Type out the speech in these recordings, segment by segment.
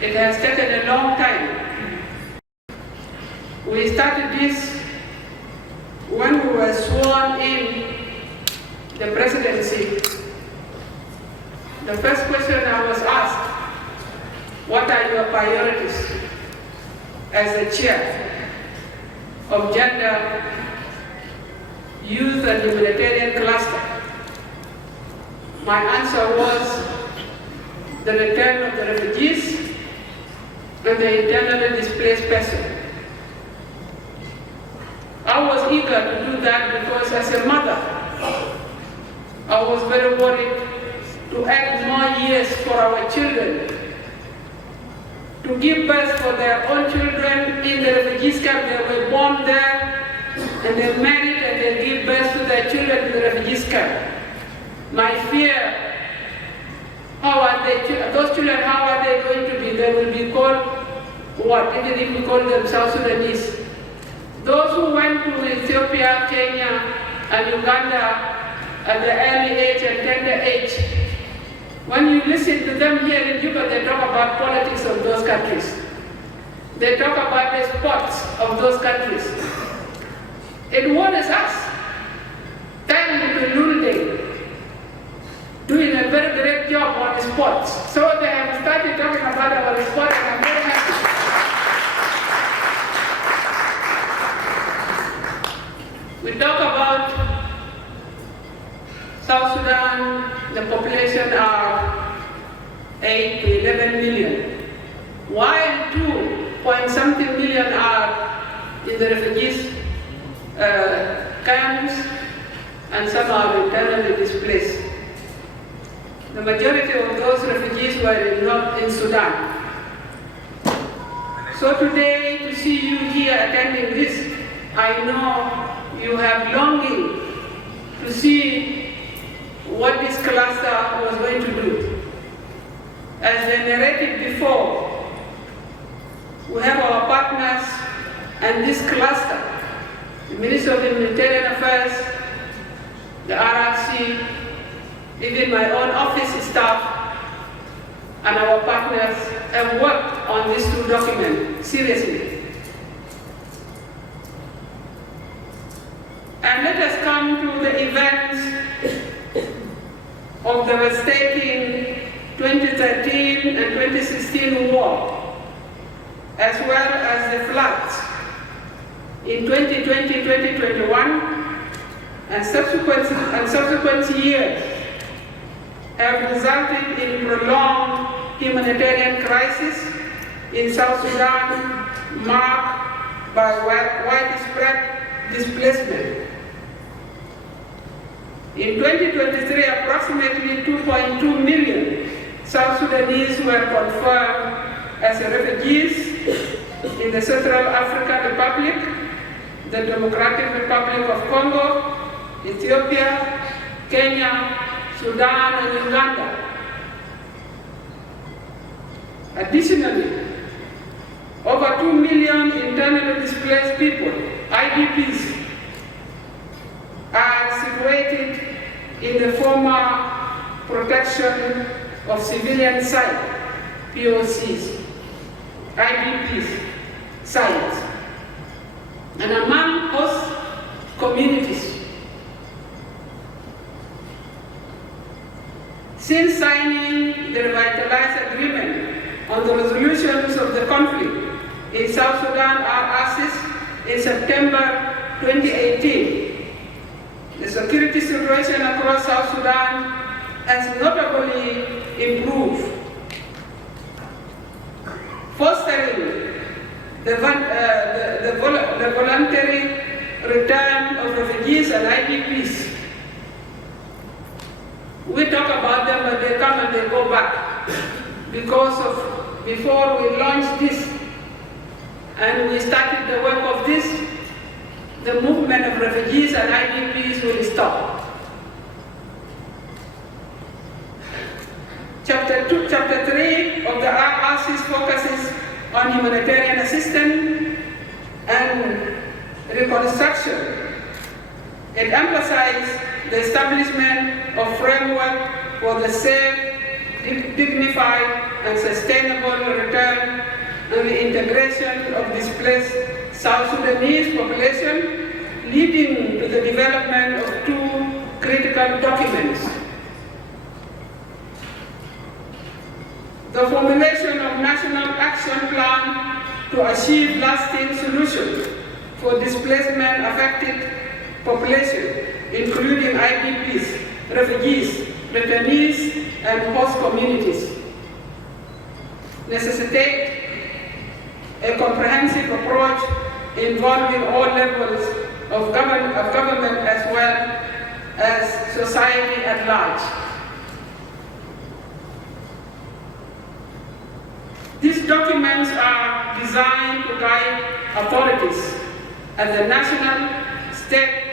It has taken a long time. We started this when we were sworn in the presidency. The first question I was asked, what are your priorities as the chair of gender, youth and humanitarian cluster? My answer was the return of the refugees and the internally displaced person. I was eager to do that because as a mother, I was very worried to add more years for our children, to give birth for their own children in the refugees camp. They were born there, and they married, and they give birth to their children in the refugees camp. My fear, how are they, those children, how are they going to be? They will be called what? Even if we call them South Sudanese. Those who went to Ethiopia, Kenya, and Uganda at the early age and tender age, when you listen to them here in Juba, they talk about politics of those countries. They talk about the sports of those countries. It worries us. Thank to Nyandeng, doing a very great job on sports. So they have started talking about our sport, and I'm very happy. We talk about South Sudan, the population are 8 to 11 million, while 2-point-something million are in the refugees camps, and some are internally displaced. The majority of those refugees were in Sudan. So today, to see you here attending this, I know you have longing to see what this cluster was going to do. As they narrated before, we have our partners and this cluster, the Ministry of Humanitarian Affairs, the RRC, even my own office staff, and our partners have worked on these two documents seriously. And let us come to the events of the devastating 2013 and 2016 war, as well as the floods in 2020-2021 and subsequent years have resulted in prolonged humanitarian crisis in South Sudan, marked by widespread displacement. In 2023, approximately 2.2 million South Sudanese were confirmed as refugees in the Central African Republic, the Democratic Republic of Congo, Ethiopia, Kenya, Sudan, and Uganda. Additionally, over 2 million internally displaced people, IDPs, are situated in the former protection of civilian site, POCs, IDPs sites, and among host communities. Since signing the revitalized agreement on the resolutions of the conflict in South Sudan, RRCs, in September 2018, the security situation across South Sudan has notably improved, fostering the voluntary return of refugees and IDPs. We talk about them, but they come and they go back. Before we launched this and we started the work of this, the movement of refugees and IDPs will stop. Chapter 3 of the RRCs focuses on humanitarian assistance and reconstruction. It emphasizes the establishment of framework for the safe, dignified, and sustainable return and the integration of displaced South Sudanese population, leading to the development of two critical documents. The formulation of National Action Plan to achieve lasting solutions for displacement-affected population, including IDPs, refugees, returnees, and host communities, necessitate a comprehensive approach involving all levels of government as well as society at large. These documents are designed to guide authorities at the national, state,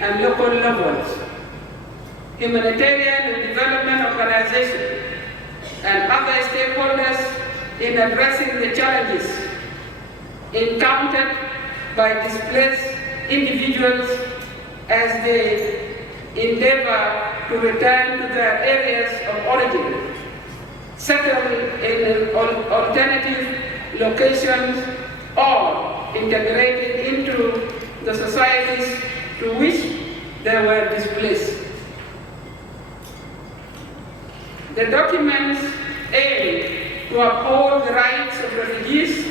and local levels, humanitarian and development organizations, and other stakeholders in addressing the challenges encountered by displaced individuals as they endeavor to return to their areas of origin, settle in alternative locations, or integrated into the societies to which they were displaced. The documents aim to uphold the rights of refugees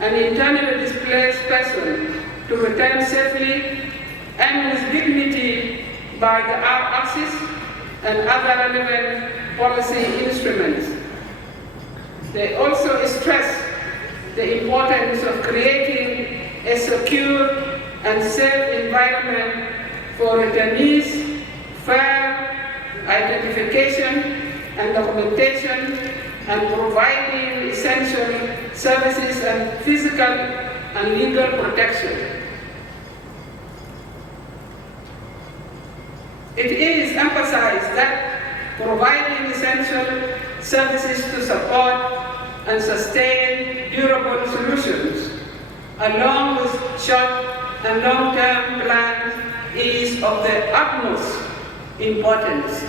and internally displaced persons to return safely and with dignity by the access and other relevant policy instruments. They also stress the importance of creating a secure and safe environment for returnees, fair identification and documentation, and providing essential services and physical and legal protection. It is emphasized that providing essential services to support and sustain durable solutions, along with short and long-term plans, is of the utmost importance.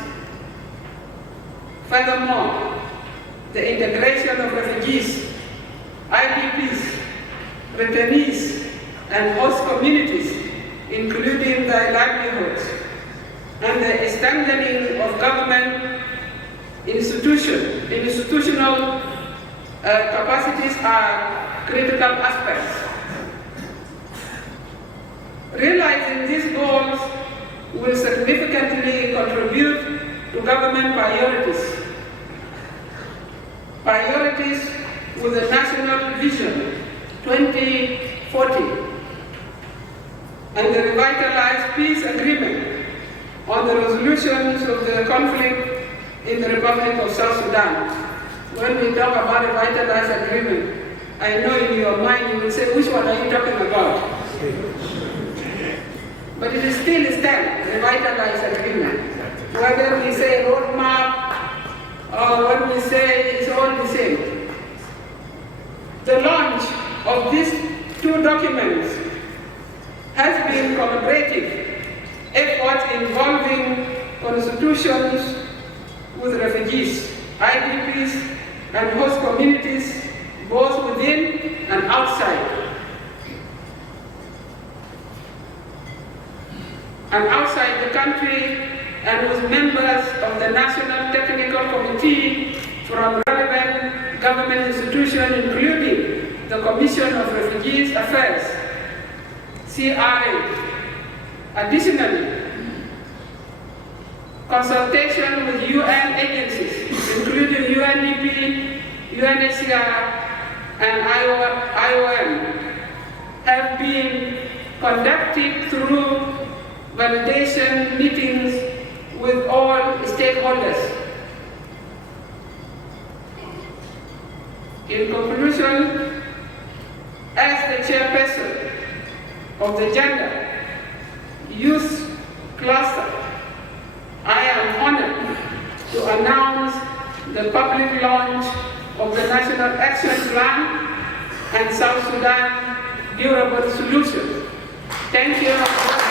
Furthermore, the integration of refugees, IDPs, returnees, and host communities, including their livelihoods, and the strengthening of government institutional capacities are critical aspects. Realizing these goals will significantly contribute to government priorities with the National Vision 2040 and the revitalized peace agreement on the resolutions of the conflict in the Republic of South Sudan. When we talk about a revitalized agreement, I know in your mind you will say, which one are you talking about? But it is still a revitalized agreement. Whether we say roadmap or when we say it's all the same. The launch of these two documents has been collaborative effort involving constitutions with refugees, IDPs, and host communities, both within and outside. And outside the country, and with members of the National Technical Committee from relevant government institutions, including the Commission of Refugees Affairs, CRA. Additionally, consultation with UN agencies, including UNDP, UNHCR, and IOM, have been conducted through validation meetings with all stakeholders. In conclusion, as the chairperson of the Gender Youth Cluster, I am honored to announce the public launch of the National Action Plan and South Sudan Durable Solution. Thank you.